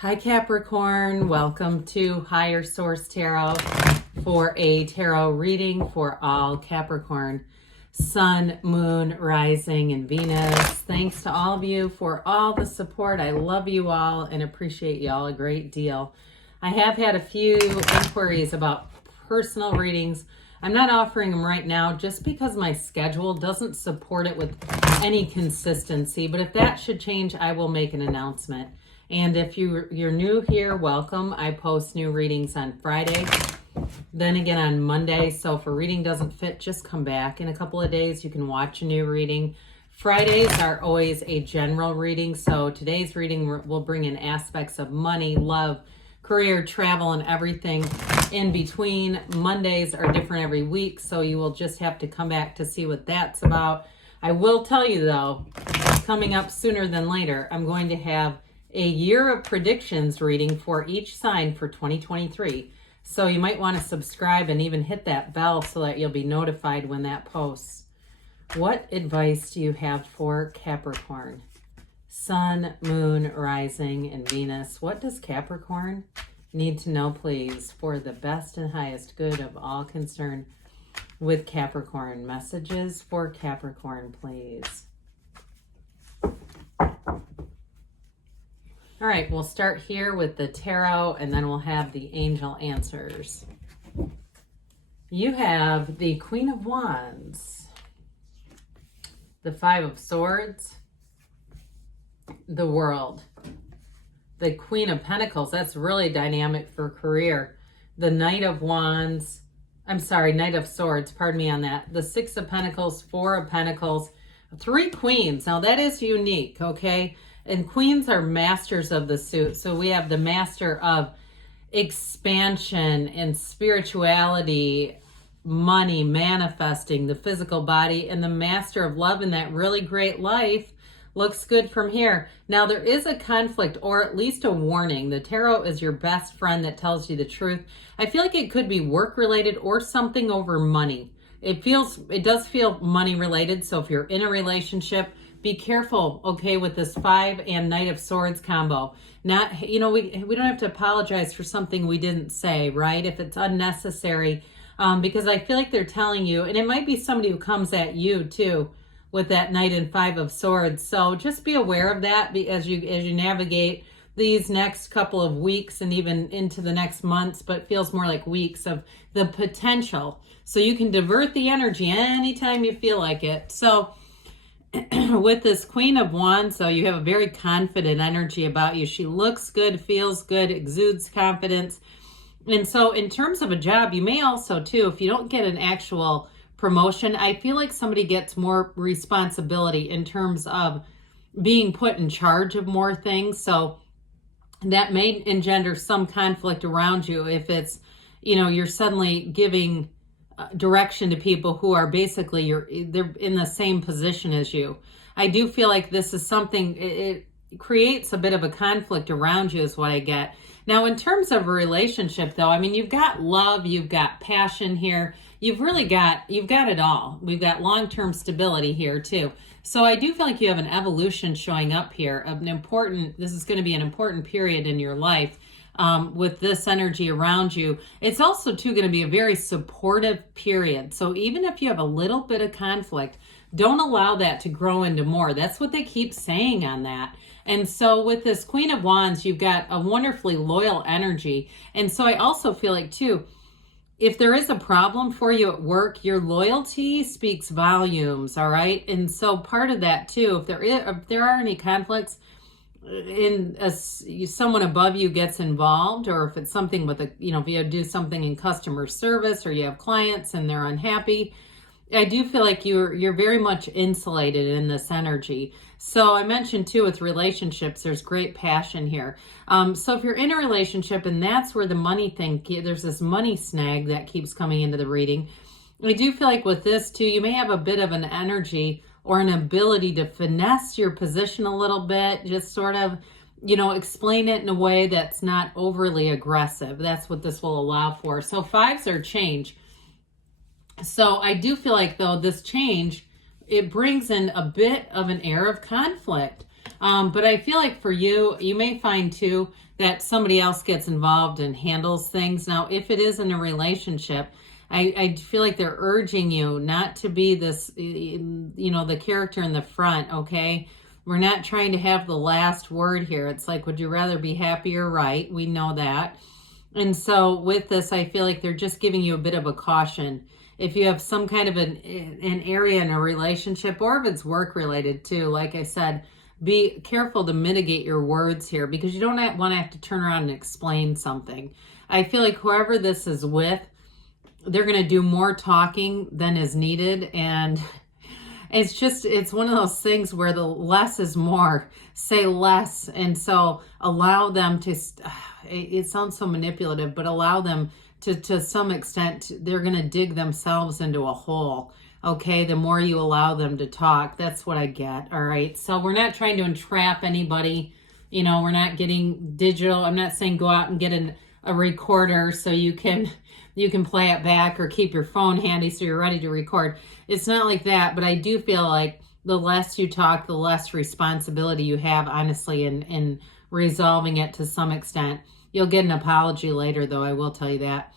Hi Capricorn, welcome to Higher Source Tarot for a tarot reading for all Capricorn, Sun, Moon, Rising, and Venus. Thanks to all of you for all the support. I love you all and appreciate you all a great deal. I have had a few inquiries about personal readings. I'm not offering them right now just because my schedule doesn't support it with any consistency, but if that should change, I will make an announcement. And if you're new here, welcome. I post new readings on Friday, then again on Monday. So if a reading doesn't fit, just come back in a couple of days. You can watch a new reading. Fridays are always a general reading. So today's reading will bring in aspects of money, love, career, travel, and everything in between. Mondays are different every week, so you will just have to come back to see what that's about. I will tell you though, coming up sooner than later, I'm going to have a year of predictions reading for each sign for 2023. So you might want to subscribe and even hit that bell so that you'll be notified when that posts. What advice do you have for Capricorn? Sun, Moon, Rising, and Venus. What does Capricorn need to know, please, for the best and highest good of all concerned with Capricorn? Messages for Capricorn, please. All right, we'll start here with the tarot and then we'll have the angel answers. You have the Queen of Wands, the Five of Swords, the World, the Queen of Pentacles. That's really dynamic for career. The Knight of Wands, Knight of Swords, pardon me on that. The Six of Pentacles, Four of Pentacles, three Queens. Now that is unique, okay? And queens are masters of the suit. So we have the master of expansion and spirituality, money, manifesting, the physical body, and the master of love in that really great life. Looks good from here. Now there is a conflict or at least a warning. The tarot is your best friend that tells you the truth. I feel like it could be work related or something over money. It does feel money related. So if you're in a relationship, be careful, okay, with this Five and Knight of Swords combo. Not, we don't have to apologize for something we didn't say, right? If it's unnecessary, because I feel like they're telling you, and it might be somebody who comes at you too with that Knight and Five of Swords. So just be aware of that as you navigate these next couple of weeks and even into the next months, but it feels more like weeks of the potential. So you can divert the energy anytime you feel like it. So with this Queen of Wands, so you have a very confident energy about you. She looks good, feels good, exudes confidence. And so in terms of a job, you may also too, if you don't get an actual promotion, I feel like somebody gets more responsibility in terms of being put in charge of more things. So that may engender some conflict around you if it's, you're suddenly giving direction to people who are basically they're in the same position as you. I do feel like this is something, it creates a bit of a conflict around you is what I get. Now in terms of a relationship though, you've got love, you've got passion here, you've got it all. We've got long-term stability here too. So I do feel like you have an evolution showing up here of this is going to be an important period in your life. With this energy around you. It's also too going to be a very supportive period. So even if you have a little bit of conflict, don't allow that to grow into more. That's what they keep saying on that. And so with this Queen of Wands, you've got a wonderfully loyal energy. And so I also feel like too, if there is a problem for you at work, your loyalty speaks volumes, all right? And so part of that too, if there are any conflicts, someone above you gets involved, or if it's something with if you do something in customer service or you have clients and they're unhappy, I do feel like you're very much insulated in this energy. So I mentioned too with relationships, there's great passion here. So if you're in a relationship and that's where the money thing, there's this money snag that keeps coming into the reading. I do feel like with this too, you may have a bit of an energy or an ability to finesse your position a little bit, just sort of, explain it in a way that's not overly aggressive. That's what this will allow for. So fives are change. So I do feel like though this change, it brings in a bit of an air of conflict. But I feel like for you, you may find too that somebody else gets involved and handles things. Now, if it is in a relationship, I feel like they're urging you not to be this, the character in the front, okay? We're not trying to have the last word here. It's like, would you rather be happy or right? We know that. And so with this, I feel like they're just giving you a bit of a caution. If you have some kind of an area in a relationship, or if it's work related too, like I said, be careful to mitigate your words here, because you don't want to have to turn around and explain something. I feel like whoever this is with, they're going to do more talking than is needed. And it's one of those things where the less is more. Say less. And so allow them to, it sounds so manipulative, but allow them to some extent, they're going to dig themselves into a hole. Okay, the more you allow them to talk, that's what I get. All right, so we're not trying to entrap anybody. We're not getting digital. I'm not saying go out and get a recorder so you can play it back, or keep your phone handy so you're ready to record. It's not like that, but I do feel like the less you talk, the less responsibility you have, honestly, in resolving it to some extent. You'll get an apology later, though, I will tell you that.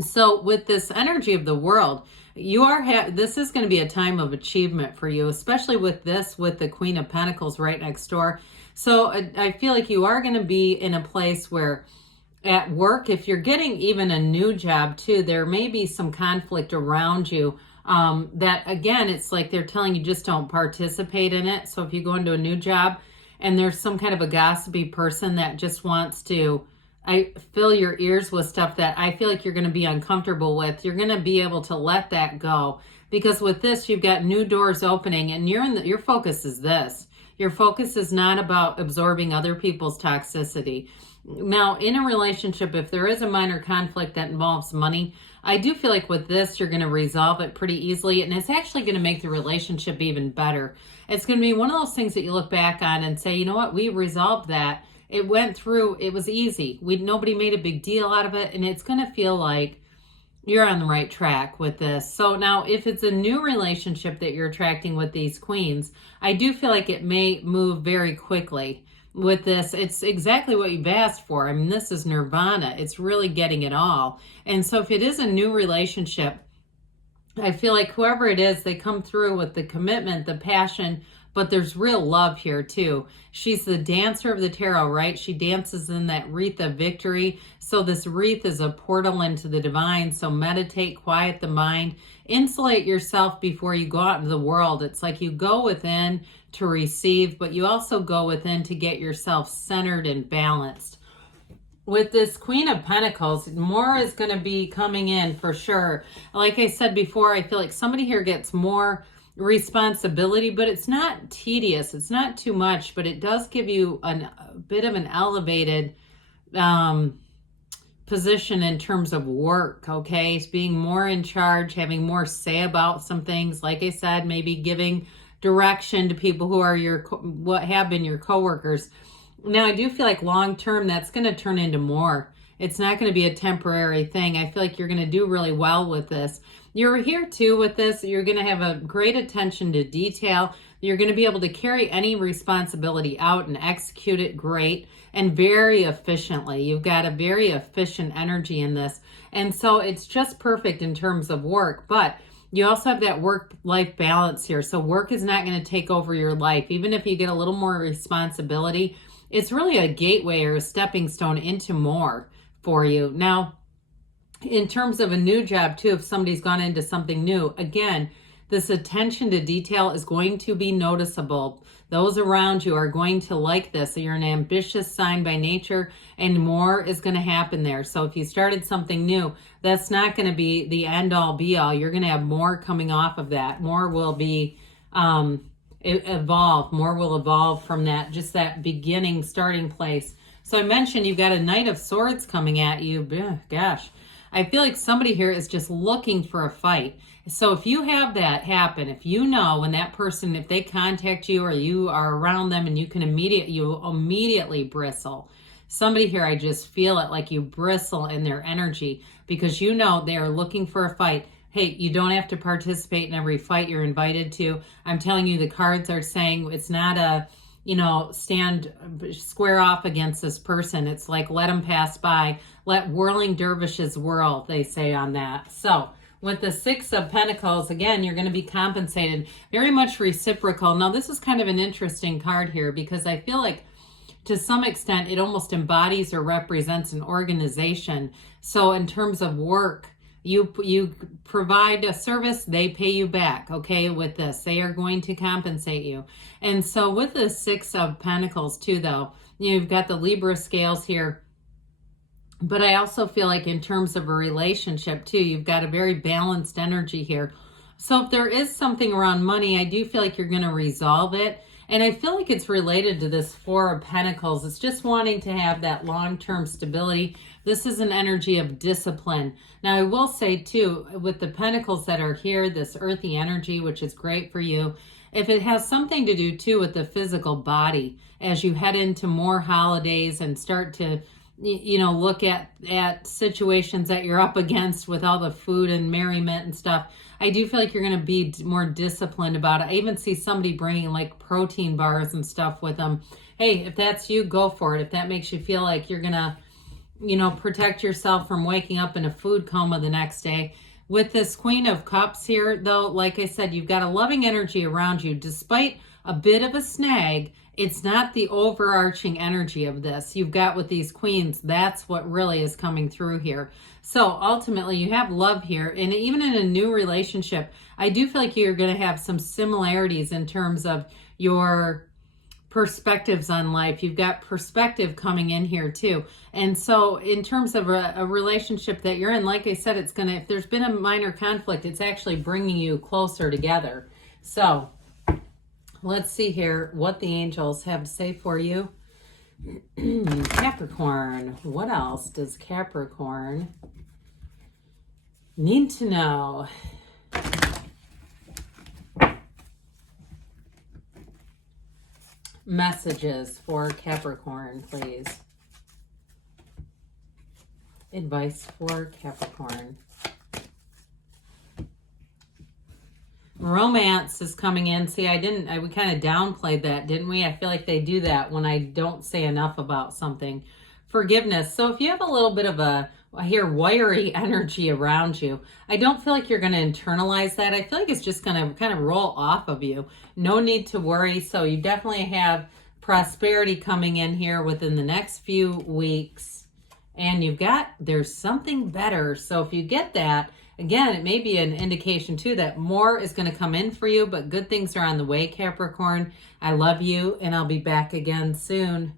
So with this energy of the world, this is going to be a time of achievement for you, especially with the Queen of Pentacles right next door. So I feel like you are going to be in a place where at work, if you're getting even a new job too, there may be some conflict around you. That again, it's like they're telling you just don't participate in it. So if you go into a new job and there's some kind of a gossipy person that just wants to fill your ears with stuff that I feel like you're going to be uncomfortable with, you're going to be able to let that go. Because with this, you've got new doors opening, and your focus is this. Your focus is not about absorbing other people's toxicity. Now, in a relationship, if there is a minor conflict that involves money, I do feel like with this, you're going to resolve it pretty easily, and it's actually going to make the relationship even better. It's going to be one of those things that you look back on and say, you know what, we resolved that. It went through, it was easy. Nobody made a big deal out of it, and it's going to feel like you're on the right track with this. So now, if it's a new relationship that you're attracting with these queens, I do feel like it may move very quickly. With this, it's exactly what you've asked for. I mean, this is nirvana. It's really getting it all. And so if it is a new relationship, I feel like whoever it is, they come through with the commitment, the passion, but there's real love here too. She's the dancer of the tarot, right? She dances in that wreath of victory. So this wreath is a portal into the divine. So meditate, quiet the mind, insulate yourself before you go out into the world. It's like you go within to receive, but you also go within to get yourself centered and balanced. With this Queen of Pentacles, more is going to be coming in for sure. Like I said before, I feel like somebody here gets more responsibility, but it's not tedious. It's not too much, but it does give you a bit of an elevated position in terms of work, okay? It's being more in charge, having more say about some things. Like I said, maybe giving direction to people who are what have been your coworkers. Now, I do feel like long term, that's going to turn into more. It's not going to be a temporary thing. I feel like you're going to do really well with this. You're here too with this. You're going to have a great attention to detail. You're going to be able to carry any responsibility out and execute it great and very efficiently. You've got a very efficient energy in this. And so it's just perfect in terms of work. But you also have that work-life balance here. So work is not going to take over your life. Even if you get a little more responsibility, it's really a gateway or a stepping stone into more for you. Now, in terms of a new job too, if somebody's gone into something new, again, this attention to detail is going to be noticeable. Those around you are going to like this. So you're an ambitious sign by nature, and more is going to happen there. So if you started something new, that's not going to be the end all be all. You're going to have more coming off of that. More will be evolve. More will evolve from that, just that beginning starting place. So I mentioned you've got a Knight of Swords coming at you. Gosh, I feel like somebody here is just looking for a fight. So if you have that happen, if you know when that person, if they contact you or you are around them and you immediately bristle. Somebody here, I just feel it like you bristle in their energy because you know they are looking for a fight. Hey, you don't have to participate in every fight you're invited to. I'm telling you, the cards are saying it's not you know, stand square off against this person. It's like, let them pass by. Let whirling dervishes whirl, they say on that. So with the Six of Pentacles, again, you're going to be compensated. Very much reciprocal. Now, this is kind of an interesting card here because I feel like to some extent it almost embodies or represents an organization. So in terms of work, you provide a service, they pay you back, okay, with this. They are going to compensate you. And so with the Six of Pentacles too, though, you've got the Libra scales here. But I also feel like in terms of a relationship too, you've got a very balanced energy here. So if there is something around money, I do feel like you're going to resolve it. And I feel like it's related to this Four of Pentacles. It's just wanting to have that long-term stability. This is an energy of discipline. Now, I will say too, with the Pentacles that are here, this earthy energy, which is great for you, if it has something to do too with the physical body, as you head into more holidays and start to, you know, look at situations that you're up against with all the food and merriment and stuff, I do feel like you're going to be more disciplined about it. I even see somebody bringing like protein bars and stuff with them. Hey, if that's you, go for it. If that makes you feel like you're going to, you know, protect yourself from waking up in a food coma the next day. With this Queen of Cups here, though, like I said, you've got a loving energy around you. Despite a bit of a snag, it's not the overarching energy of this. You've got with these queens, that's what really is coming through here. So ultimately, you have love here. And even in a new relationship, I do feel like you're going to have some similarities in terms of your perspectives on life. You've got perspective coming in here too. And so in terms of a relationship that you're in, like I said, it's going to, if there's been a minor conflict, it's actually bringing you closer together. So let's see here what the angels have to say for you. Capricorn. What else does Capricorn need to know? Messages for Capricorn, please. Advice for Capricorn. Romance is coming in. See, we kind of downplayed that, didn't we? I feel like they do that when I don't say enough about something. Forgiveness. So if you have a little bit of I hear wiry energy around you, I don't feel like you're going to internalize that. I feel like it's just going to kind of roll off of you. No need to worry. So you definitely have prosperity coming in here within the next few weeks. And there's something better. So if you get that, again, it may be an indication too that more is going to come in for you, but good things are on the way, Capricorn. I love you, and I'll be back again soon.